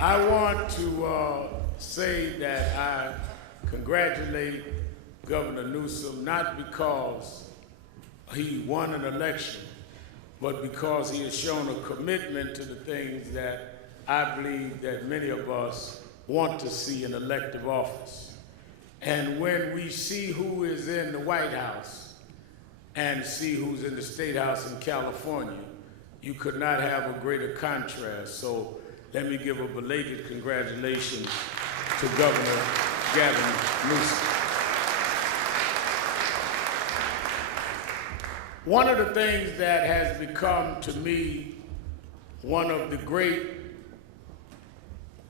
I want to say that I congratulate Governor Newsom, not because he won an election, but because he has shown a commitment to the things that I believe that many of us want to see in elective office. And when we see who is in the White House and see who's in the State House in California, you could not have a greater contrast. So let me give a belated congratulations to Governor Gavin Newsom. One of the things that has become to me one of the great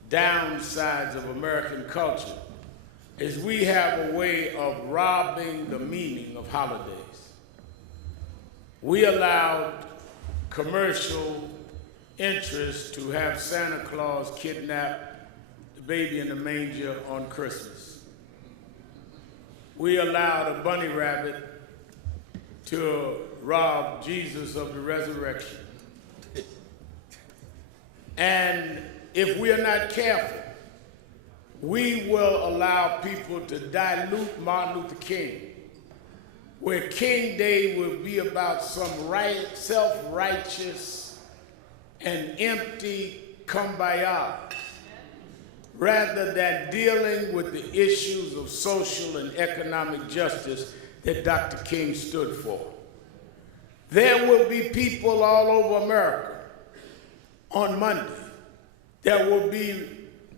downsides of American culture is we have a way of robbing the meaning of holidays. We allowed commercial interests to have Santa Claus kidnap the baby in the manger on Christmas. We allowed a bunny rabbit to rob Jesus of the resurrection. And if we are not careful, we will allow people to dilute Martin Luther King, where King Day will be about some self-righteous and empty kumbaya, rather than dealing with the issues of social and economic justice that Dr. King stood for. There will be people all over America on Monday that will be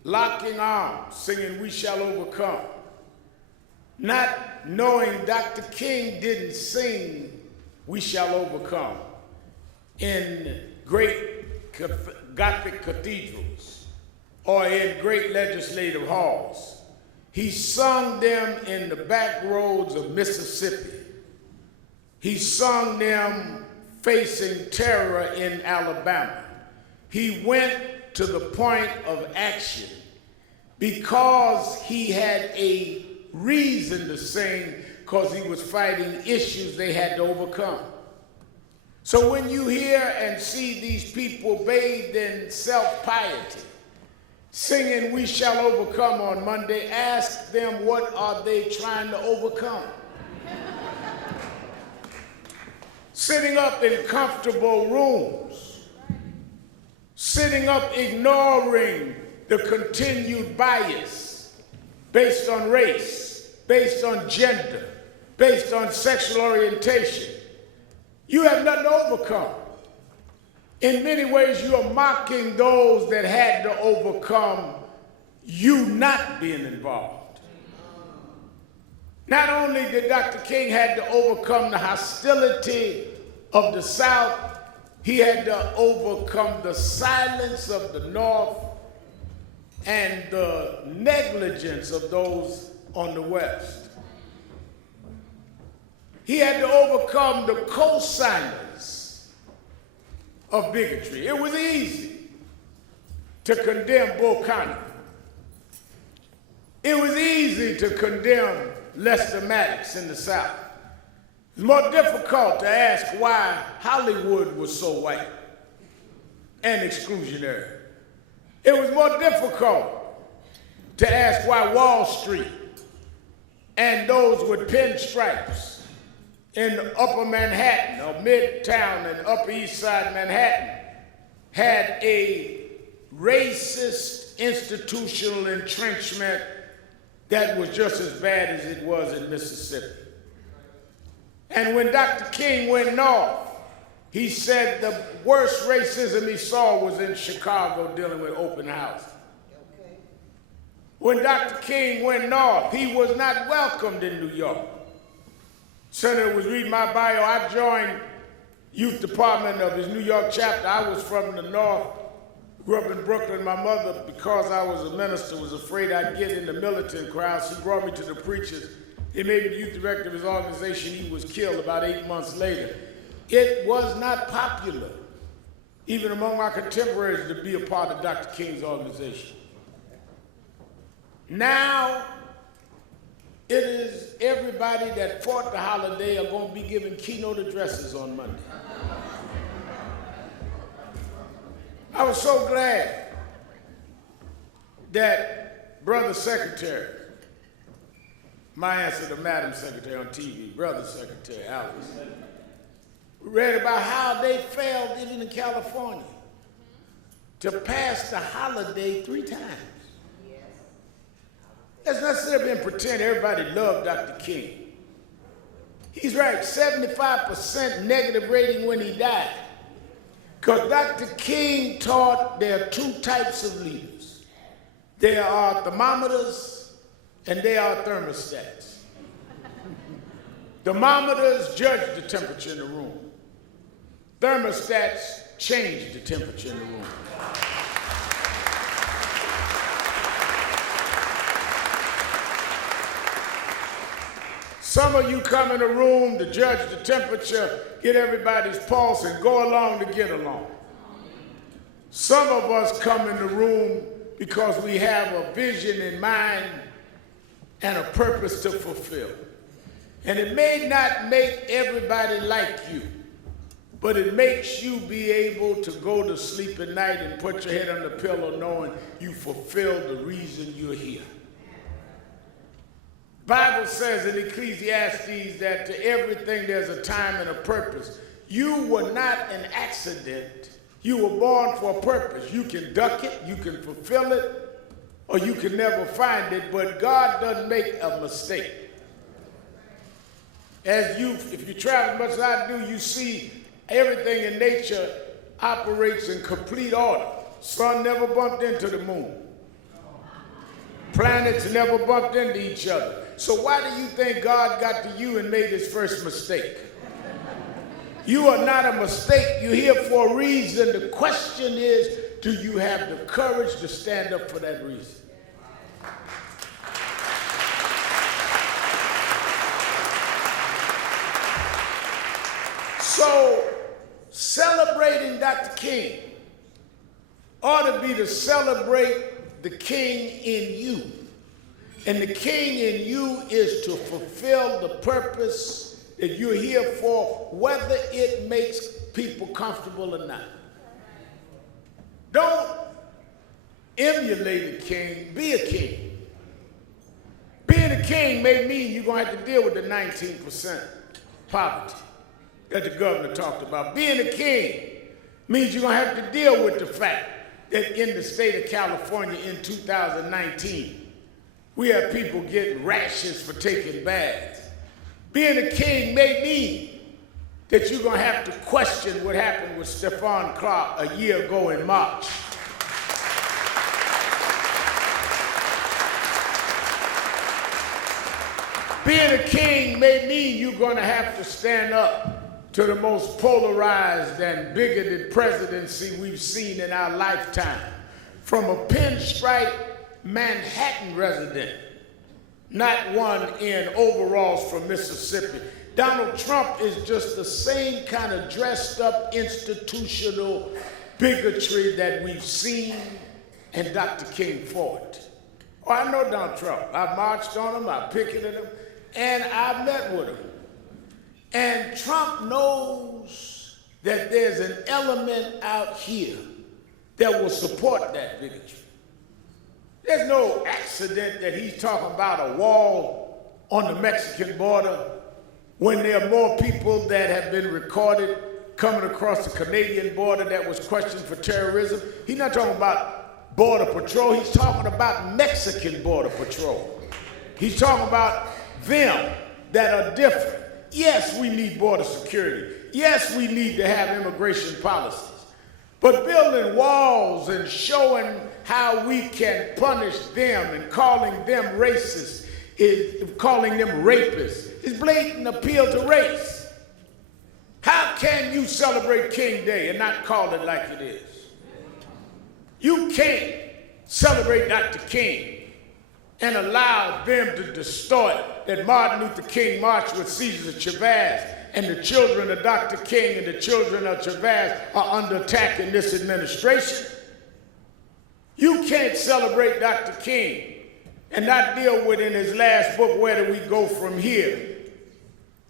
locking arms, singing "We Shall Overcome," not knowing Dr. King didn't sing "We Shall Overcome" in great Gothic cathedrals or in great legislative halls. He sung them in the back roads of Mississippi. He sung them facing terror in Alabama. He went to the point of action because he had a reason to sing, because he was fighting issues they had to overcome. So when you hear and see these people bathed in self-piety, singing "We Shall Overcome" on Monday, ask them, what are they trying to overcome? Sitting up in comfortable rooms, sitting up ignoring the continued bias based on race, based on gender, based on sexual orientation. You have nothing to overcome. In many ways, you are mocking those that had to overcome you not being involved. Not only did Dr. King had to overcome the hostility of the South, he had to overcome the silence of the North and the negligence of those on the West. He had to overcome the co-signers of bigotry. It was easy to condemn Bull Connor. It was easy to condemn Lester Maddox in the South. It's more difficult to ask why Hollywood was so white and exclusionary. It was more difficult to ask why Wall Street and those with pinstripes in Upper Manhattan or Midtown and Upper East Side Manhattan had a racist institutional entrenchment that was just as bad as it was in Mississippi. And when Dr. King went north, he said the worst racism he saw was in Chicago dealing with open house. Okay. When Dr. King went north, he was not welcomed in New York. Senator was reading my bio. I joined youth department of his New York chapter. I was from the north, grew up in Brooklyn. My mother, because I was a minister, was afraid I'd get in the militant crowd. She brought me to the preachers. He made me the youth director of his organization. He was killed about 8 months later. It was not popular, even among my contemporaries, to be a part of Dr. King's organization. Now, it is everybody that fought the holiday are going to be giving keynote addresses on Monday. I was so glad that Brother Secretary, my answer to Madam Secretary on TV, Brother Secretary Alex, we read about how they failed even in California to pass the holiday 3 times. Let's not sit up here and pretend everybody loved Dr. King. He's right, 75% negative rating when he died. Because Dr. King taught there are 2 types of leaders. There are thermometers and there are thermostats. Thermometers judge the temperature in the room. Thermostats change the temperature in the room. Some of you come in a room to judge the temperature, get everybody's pulse, and go along to get along. Some of us come in the room because we have a vision in mind and a purpose to fulfill. And it may not make everybody like you, but it makes you be able to go to sleep at night and put your head on the pillow knowing you fulfilled the reason you're here. Bible says in Ecclesiastes that to everything there's a time and a purpose. You were not an accident. You were born for a purpose. You can duck it, you can fulfill it, or you can never find it, but God doesn't make a mistake. If you travel as much as I do, you see everything in nature operates in complete order. Sun never bumped into the moon. Planets never bumped into each other. So why do you think God got to you and made his first mistake? You are not a mistake. You're here for a reason. The question is, do you have the courage to stand up for that reason? So celebrating Dr. King ought to be to celebrate the King in you. And the King in you is to fulfill the purpose that you're here for, whether it makes people comfortable or not. Don't emulate a king, be a king. Being a king may mean you're going to have to deal with the 19% poverty that the governor talked about. Being a king means you're going to have to deal with the fact that in the state of California in 2019, we have people getting rashes for taking baths. Being a king may mean that you're going to have to question what happened with Stephon Clark a year ago in March. Being a king may mean you're going to have to stand up to the most polarized and bigoted presidency we've seen in our lifetime. From a pinstripe Manhattan resident, not one in overalls from Mississippi. Donald Trump is just the same kind of dressed up institutional bigotry that we've seen, and Dr. King fought. Oh, I know Donald Trump. I marched on him, I picketed him, and I met with him. And Trump knows that there's an element out here that will support that bigotry. There's no accident that he's talking about a wall on the Mexican border when there are more people that have been recorded coming across the Canadian border that was questioned for terrorism. He's not talking about border patrol. He's talking about Mexican border patrol. He's talking about them that are different. Yes, we need border security. Yes, we need to have immigration policies. But building walls and showing how we can punish them and calling them racist, calling them rapists, is blatant appeal to race. How can you celebrate King Day and not call it like it is? You can't celebrate Dr. King and allow them to distort that Martin Luther King marched with Cesar Chavez and the children of Dr. King and the children of Chavez are under attack in this administration. You can't celebrate Dr. King and not deal with in his last book, Where Do We Go From Here?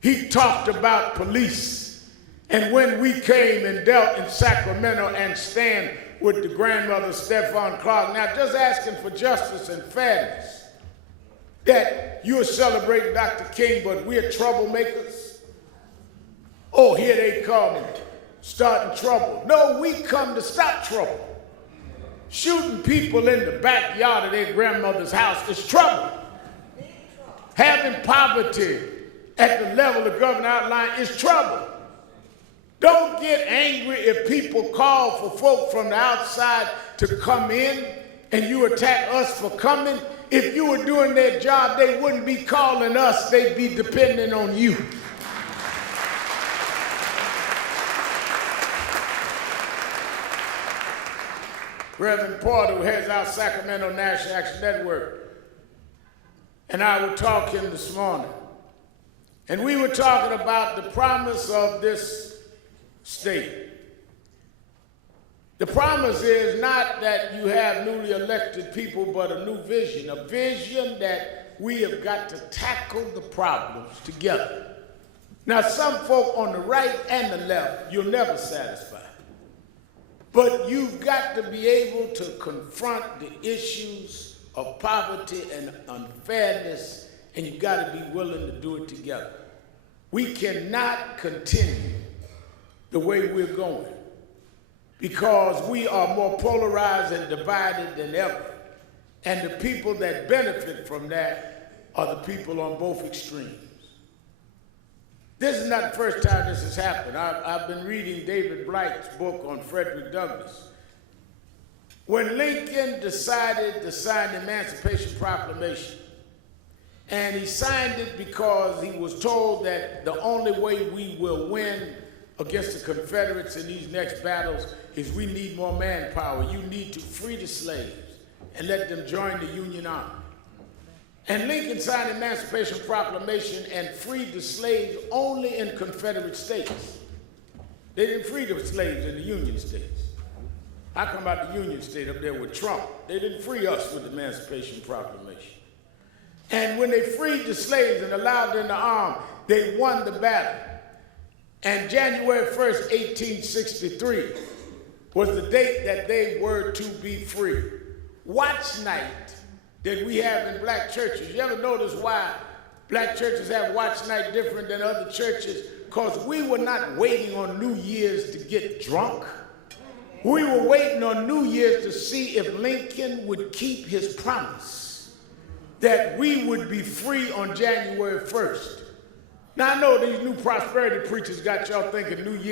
He talked about police And when we came and dealt in Sacramento and stand with the grandmother Stephon Clark, now just asking for justice and fairness, that you're celebrating Dr. King, but we're troublemakers. Oh, here they come, starting trouble. No, we come to stop trouble. Shooting people in the backyard of their grandmother's house is trouble. Having poverty at the level the governor outlined is trouble. Don't get angry if people call for folk from the outside to come in and you attack us for coming. If you were doing their job, they wouldn't be calling us, they'd be depending on you. Reverend Porter, who heads our Sacramento National Action Network, and I were talking this morning. And we were talking about the promise of this state. The promise is not that you have newly elected people, but a new vision, a vision that we have got to tackle the problems together. Now, some folk on the right and the left, you'll never satisfy. But you've got to be able to confront the issues of poverty and unfairness, and you've got to be willing to do it together. We cannot continue the way we're going because we are more polarized and divided than ever. And the people that benefit from that are the people on both extremes. This is not the first time this has happened. I've been reading David Blight's book on Frederick Douglass. When Lincoln decided to sign the Emancipation Proclamation, and he signed it because he was told that the only way we will win against the Confederates in these next battles is we need more manpower. You need to free the slaves and let them join the Union Army. And Lincoln signed the Emancipation Proclamation and freed the slaves only in Confederate states. They didn't free the slaves in the Union states. I come out the Union state up there with Trump. They didn't free us with the Emancipation Proclamation. And when they freed the slaves and allowed them to arm, they won the battle. And January 1st, 1863 was the date that they were to be free. Watch night that we have in black churches. You ever notice why black churches have watch night different than other churches? Because we were not waiting on New Year's to get drunk. We were waiting on New Year's to see if Lincoln would keep his promise that we would be free on January 1st. Now I know these new prosperity preachers got y'all thinking New Year's